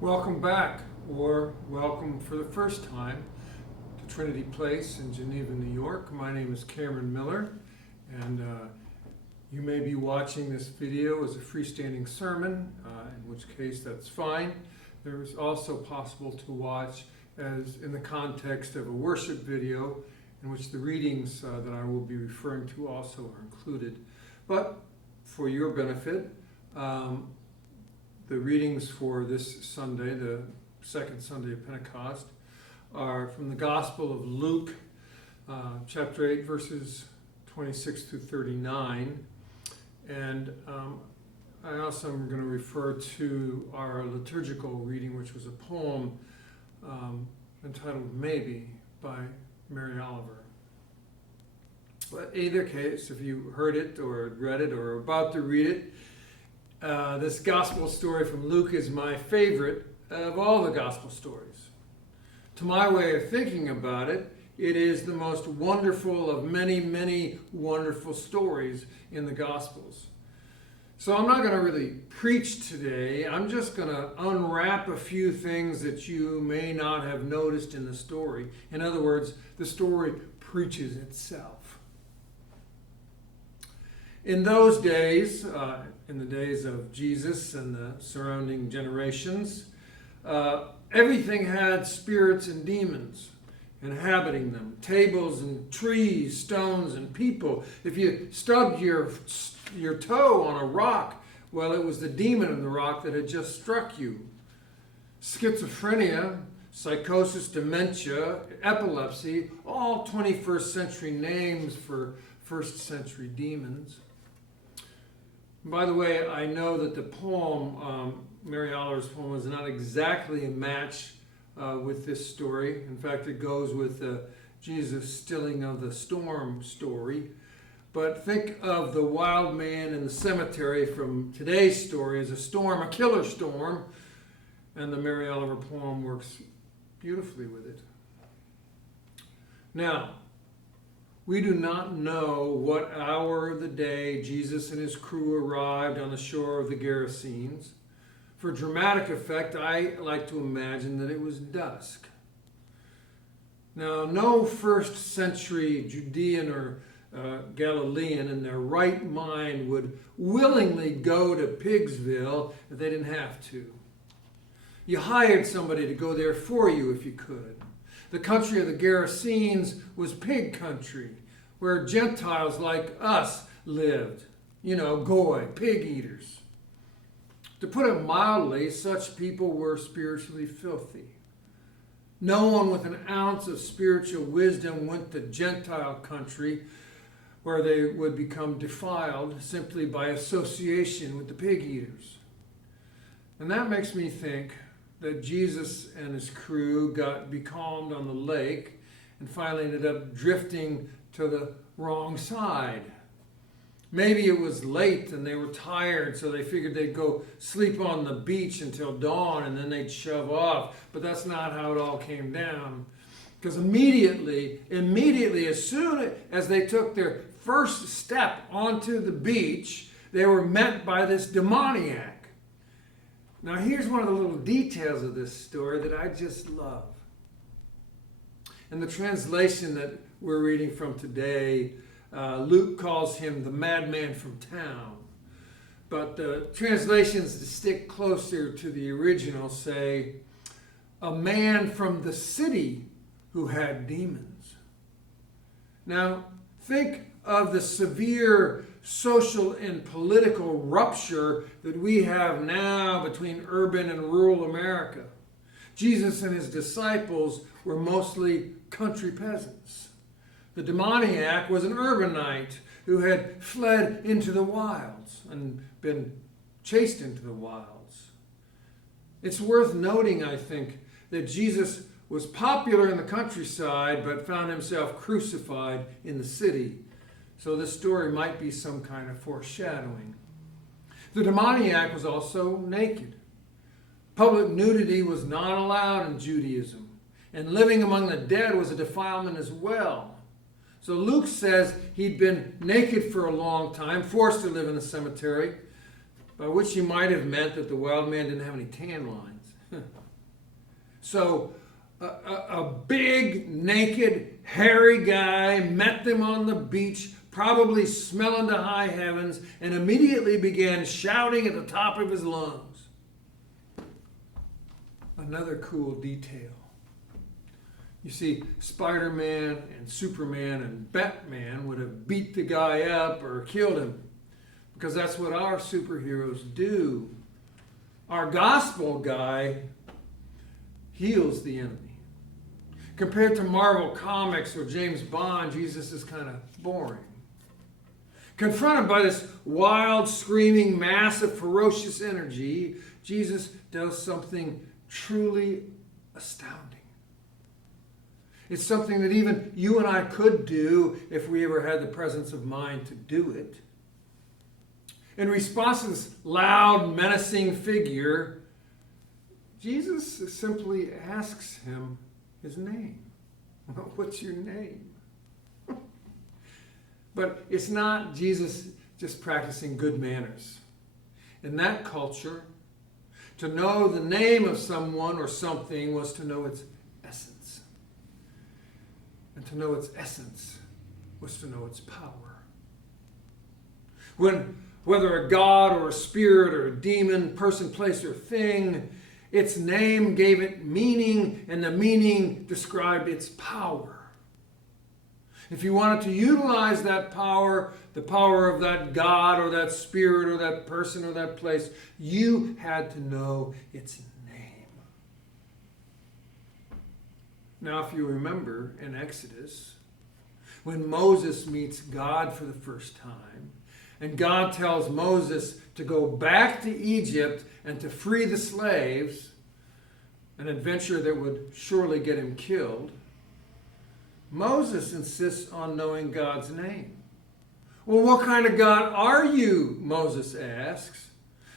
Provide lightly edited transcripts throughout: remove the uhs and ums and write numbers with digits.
Welcome back, or welcome for the first time to Trinity Place in Geneva, New York. My name is Cameron Miller, and you may be watching this video as a freestanding sermon, in which case that's fine. There is also possible to watch as in the context of a worship video in which the readings that I will be referring to also are included. But for your benefit, the readings for this Sunday, the second Sunday of Pentecost, are from the Gospel of Luke, chapter 8, verses 26 through 39. And I also am going to refer to our liturgical reading, which was a poem entitled Maybe by Mary Oliver. But in either case, if you heard it or read it or are about to read it, this gospel story from Luke is my favorite of all the gospel stories. To my way of thinking about it, it is the most wonderful of many, many wonderful stories in the Gospels. So I'm not going to really preach today. I'm just going to unwrap a few things that you may not have noticed in the story. In other words, the story preaches itself. In those days, in the days of Jesus and the surrounding generations, everything had spirits and demons inhabiting them. Tables and trees, stones and people. If you stubbed your toe on a rock, well, it was the demon in the rock that had just struck you. Schizophrenia, psychosis, dementia, epilepsy, all 21st century names for first century demons. By the way, I know that the poem, Mary Oliver's poem, is not exactly a match with this story. In fact, it goes with the Jesus stilling of the storm story. But think of the wild man in the cemetery from today's story as a storm, a killer storm, and the Mary Oliver poem works beautifully with it. Now, we do not know what hour of the day Jesus and his crew arrived on the shore of the Gerasenes. For dramatic effect, I like to imagine that it was dusk. Now, no first century Judean or Galilean in their right mind would willingly go to Pigsville if they didn't have to. You hired somebody to go there for you if you could. The country of the Gerasenes was pig country, where Gentiles like us lived. You know, goy, pig eaters. To put it mildly, such people were spiritually filthy. No one with an ounce of spiritual wisdom went to Gentile country where they would become defiled simply by association with the pig eaters. And that makes me think that Jesus and his crew got becalmed on the lake and finally ended up drifting to the wrong side. Maybe it was late and they were tired, so they figured they'd go sleep on the beach until dawn and then they'd shove off. But that's not how it all came down. Because immediately, as soon as they took their first step onto the beach, they were met by this demoniac. Now, here's one of the little details of this story that I just love. In the translation that we're reading from today, Luke calls him the madman from town. But the translations that stick closer to the original say, a man from the city who had demons. Now, think of the severe social and political rupture that we have now between urban and rural America. Jesus and his disciples were mostly country peasants. The demoniac was an urbanite who had fled into the wilds and been chased into the wilds. It's worth noting, I think, that Jesus was popular in the countryside but found himself crucified in the city. So this story might be some kind of foreshadowing. The demoniac was also naked. Public nudity was not allowed in Judaism, and living among the dead was a defilement as well. So Luke says he'd been naked for a long time, forced to live in the cemetery, by which he might have meant that the wild man didn't have any tan lines. So a big, naked, hairy guy met them on the beach, probably smelling to high heavens, and immediately began shouting at the top of his lungs. Another cool detail. You see, Spider-Man and Superman and Batman would have beat the guy up or killed him, because that's what our superheroes do. Our gospel guy heals the enemy. Compared to Marvel Comics or James Bond, Jesus is kind of boring. Confronted by this wild, screaming mass of ferocious energy, Jesus does something truly astounding. It's something that even you and I could do if we ever had the presence of mind to do it. In response to this loud, menacing figure, Jesus simply asks him his name. What's your name? But it's not Jesus just practicing good manners. In that culture, to know the name of someone or something was to know its essence. And to know its essence was to know its power. Whether a god or a spirit or a demon, person, place, or thing, its name gave it meaning, and the meaning described its power. If you wanted to utilize that power, the power of that god or that spirit or that person or that place, you had to know its name. Now, if you remember in Exodus, when Moses meets God for the first time, and God tells Moses to go back to Egypt and to free the slaves, an adventure that would surely get him killed, Moses insists on knowing God's name. Well, what kind of God are you? Moses asks.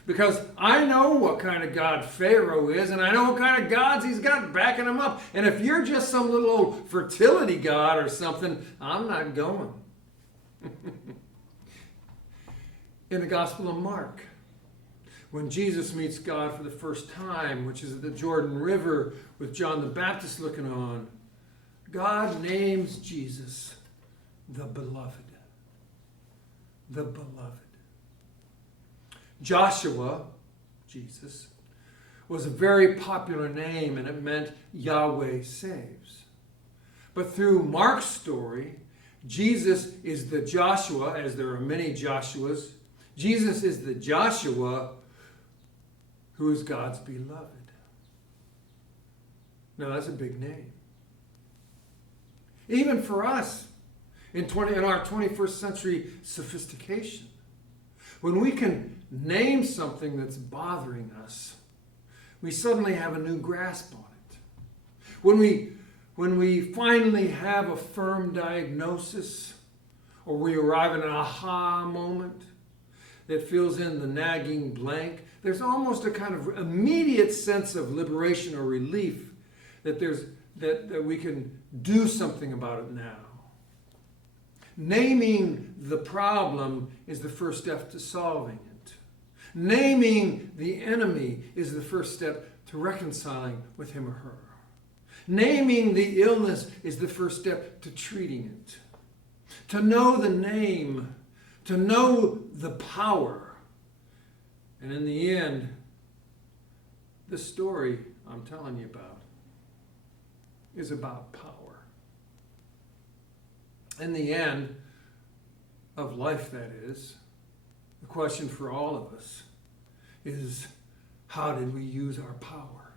Because I know what kind of God Pharaoh is, and I know what kind of gods he's got backing him up. And if you're just some little old fertility god or something, I'm not going. In the Gospel of Mark, when Jesus meets God for the first time, which is at the Jordan River with John the Baptist looking on, God names Jesus the Beloved. The Beloved. Joshua, Jesus, was a very popular name, and it meant Yahweh saves. But through Mark's story, Jesus is the Joshua, as there are many Joshuas. Jesus is the Joshua who is God's beloved. Now that's a big name. Even for us, in our 21st century sophistication, when we can name something that's bothering us, we suddenly have a new grasp on it. When we finally have a firm diagnosis, or we arrive at an aha moment that fills in the nagging blank, there's almost a kind of immediate sense of liberation or relief that we can do something about it now. Naming the problem is the first step to solving it. Naming the enemy is the first step to reconciling with him or her. Naming the illness is the first step to treating it. To know the name, to know the power. And in the end, this story I'm telling you about is about power. In the end of life, that is, the question for all of us is, how did we use our power?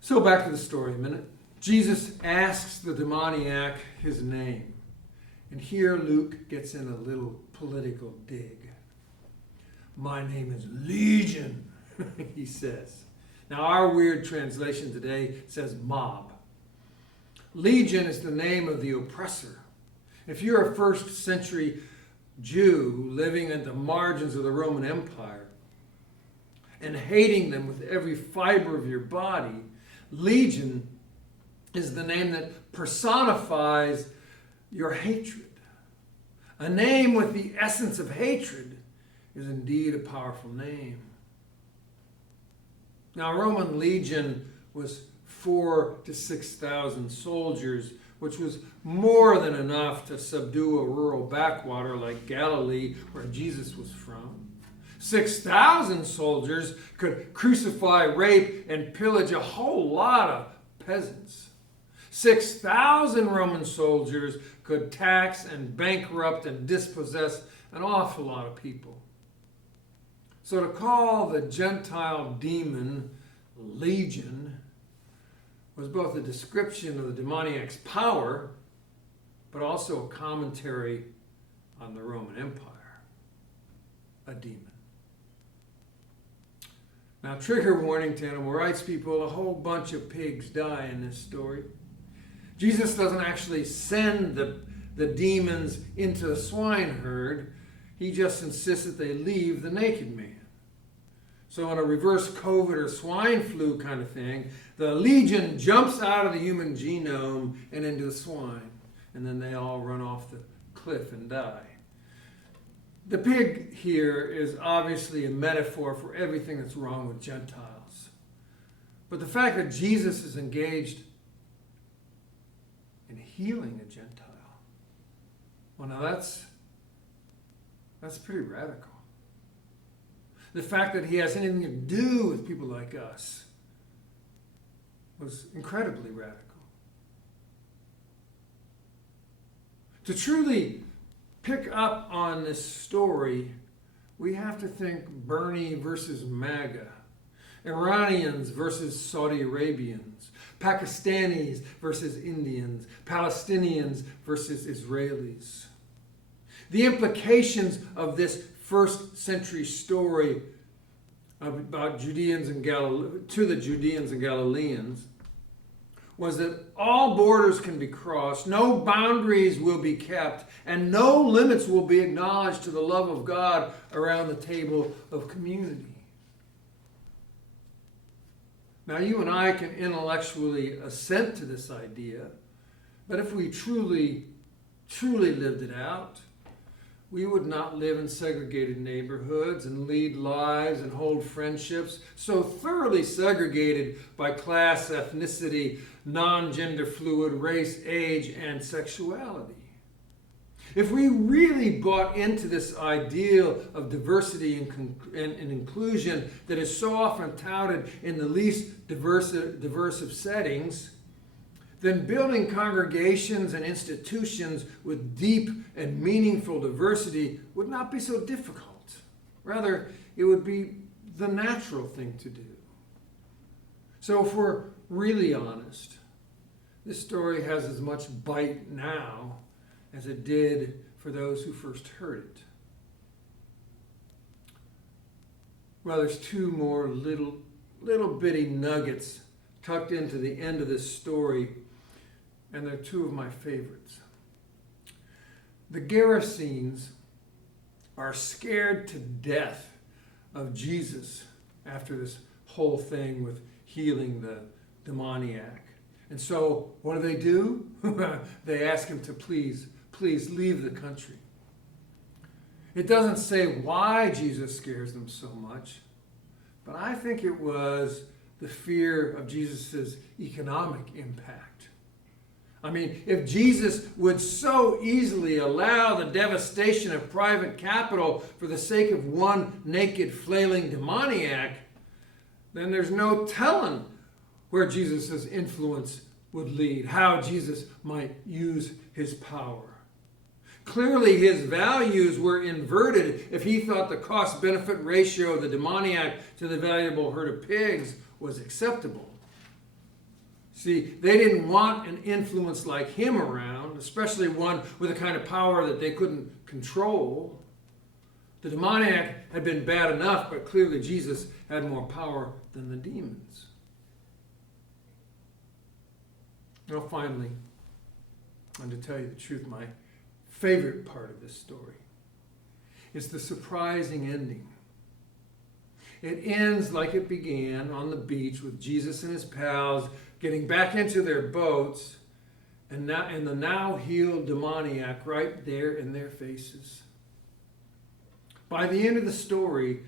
So back to the story a minute. Jesus asks the demoniac his name. And here Luke gets in a little political dig. My name is Legion, he says. Now our weird translation today says mob. Legion is the name of the oppressor. If you're a first century Jew living at the margins of the Roman Empire and hating them with every fiber of your body, Legion is the name that personifies your hatred. A name with the essence of hatred is indeed a powerful name. Now, a Roman legion was 4,000 to 6,000 soldiers, which was more than enough to subdue a rural backwater like Galilee, where Jesus was from. 6,000 soldiers could crucify, rape, and pillage a whole lot of peasants. 6,000 Roman soldiers could tax and bankrupt and dispossess an awful lot of people. So to call the Gentile demon legion was both a description of the demoniac's power, but also a commentary on the Roman Empire. A demon. Now, trigger warning to animal rights people, a whole bunch of pigs die in this story. Jesus doesn't actually send the demons into the swine herd. He just insists that they leave the naked man. So in a reverse COVID or swine flu kind of thing, the legion jumps out of the human genome and into the swine. And then they all run off the cliff and die. The pig here is obviously a metaphor for everything that's wrong with Gentiles. But the fact that Jesus is engaged in healing a Gentile, well, now that's pretty radical. The fact that he has anything to do with people like us was incredibly radical. To truly pick up on this story, we have to think Bernie versus MAGA, Iranians versus Saudi Arabians, Pakistanis versus Indians, Palestinians versus Israelis. The implications of this first century story about Judeans and to the Judeans and Galileans was that all borders can be crossed, no boundaries will be kept, and no limits will be acknowledged to the love of God around the table of community. Now, you and I can intellectually assent to this idea, but if we truly lived it out, we would not live in segregated neighborhoods and lead lives and hold friendships so thoroughly segregated by class, ethnicity, non-gender fluid, race, age, and sexuality. If we really bought into this ideal of diversity and inclusion that is so often touted in the least diverse of settings, then building congregations and institutions with deep and meaningful diversity would not be so difficult. Rather, it would be the natural thing to do. So if we're really honest, this story has as much bite now as it did for those who first heard it. Well, there's two more little bitty nuggets tucked into the end of this story, and they're two of my favorites. The Gerasenes are scared to death of Jesus after this whole thing with healing the demoniac. And so what do? They ask him to please leave the country. It doesn't say why Jesus scares them so much, but I think it was the fear of Jesus' economic impact. I mean, if Jesus would so easily allow the devastation of private capital for the sake of one naked, flailing demoniac, then there's no telling where Jesus' influence would lead, how Jesus might use his power. Clearly, his values were inverted if he thought the cost-benefit ratio of the demoniac to the valuable herd of pigs was acceptable. See, they didn't want an influence like him around, especially one with a kind of power that they couldn't control. The demoniac had been bad enough, but clearly Jesus had more power than the demons. Now, finally, and to tell you the truth, my favorite part of this story is the surprising ending. It ends like it began on the beach with Jesus and his pals getting back into their boats and the now healed demoniac right there in their faces. By the end of the story,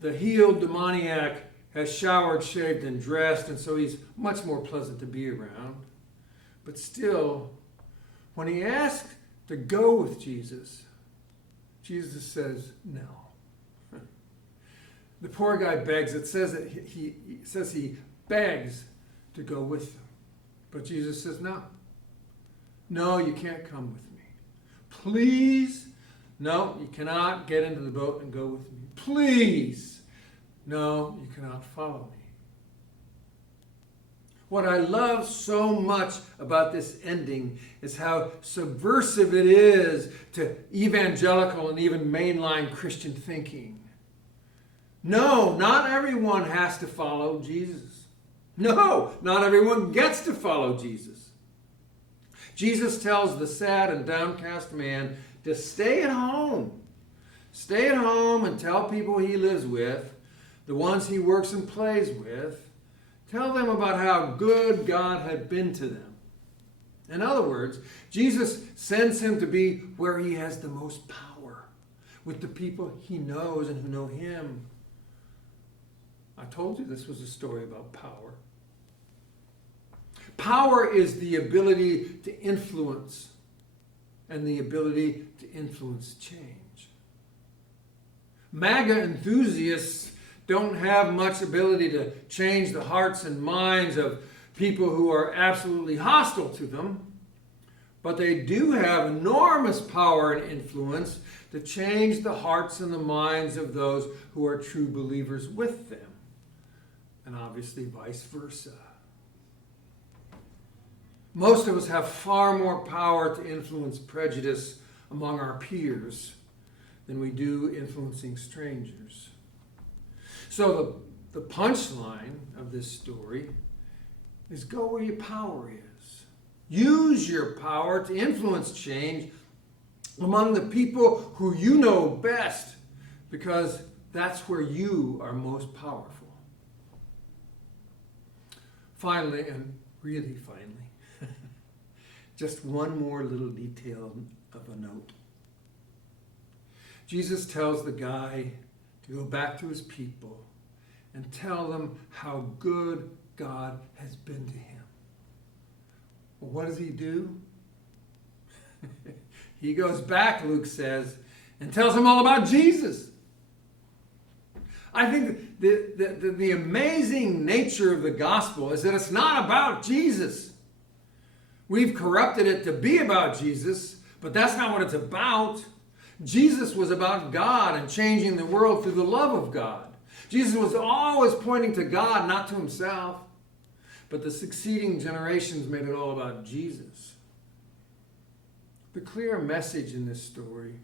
the healed demoniac has showered, shaved, and dressed, and so he's much more pleasant to be around. But still, when he asks to go with Jesus, Jesus says no. The poor guy begs. It says that he begs to go with them. But Jesus says no. No, you can't come with me. Please. No, you cannot get into the boat and go with me. Please. No, you cannot follow me. What I love so much about this ending is how subversive it is to evangelical and even mainline Christian thinking. No, not everyone has to follow Jesus. No, not everyone gets to follow Jesus. Jesus tells the sad and downcast man to stay at home. Stay at home and tell people he lives with, the ones he works and plays with, tell them about how good God had been to them. In other words, Jesus sends him to be where he has the most power, with the people he knows and who know him. I told you this was a story about power. Power is the ability to influence and the ability to influence change. MAGA enthusiasts don't have much ability to change the hearts and minds of people who are absolutely hostile to them, but they do have enormous power and influence to change the hearts and the minds of those who are true believers with them, and obviously vice versa. Most of us have far more power to influence prejudice among our peers than we do influencing strangers. So the punchline of this story is go where your power is. Use your power to influence change among the people who you know best, because that's where you are most powerful. Finally, and really finally, just one more little detail of a note. Jesus tells the guy to go back to his people and tell them how good God has been to him. Well, what does he do? He goes back, Luke says, and tells them all about Jesus. I think the amazing nature of the gospel is that it's not about Jesus. We've corrupted it to be about Jesus, but that's not what it's about. Jesus was about God and changing the world through the love of God. Jesus was always pointing to God, not to himself. But the succeeding generations made it all about Jesus. The clear message in this story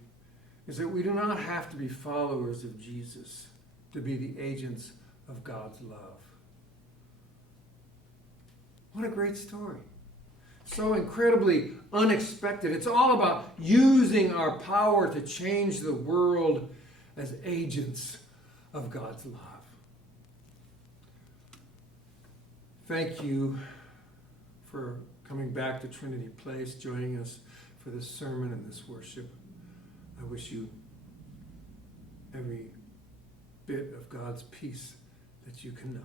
is that we do not have to be followers of Jesus to be the agents of God's love. What a great story. So incredibly unexpected. It's all about using our power to change the world as agents of God's love. Thank you for coming back to Trinity Place, joining us for this sermon and this worship. I wish you every bit of God's peace that you can know.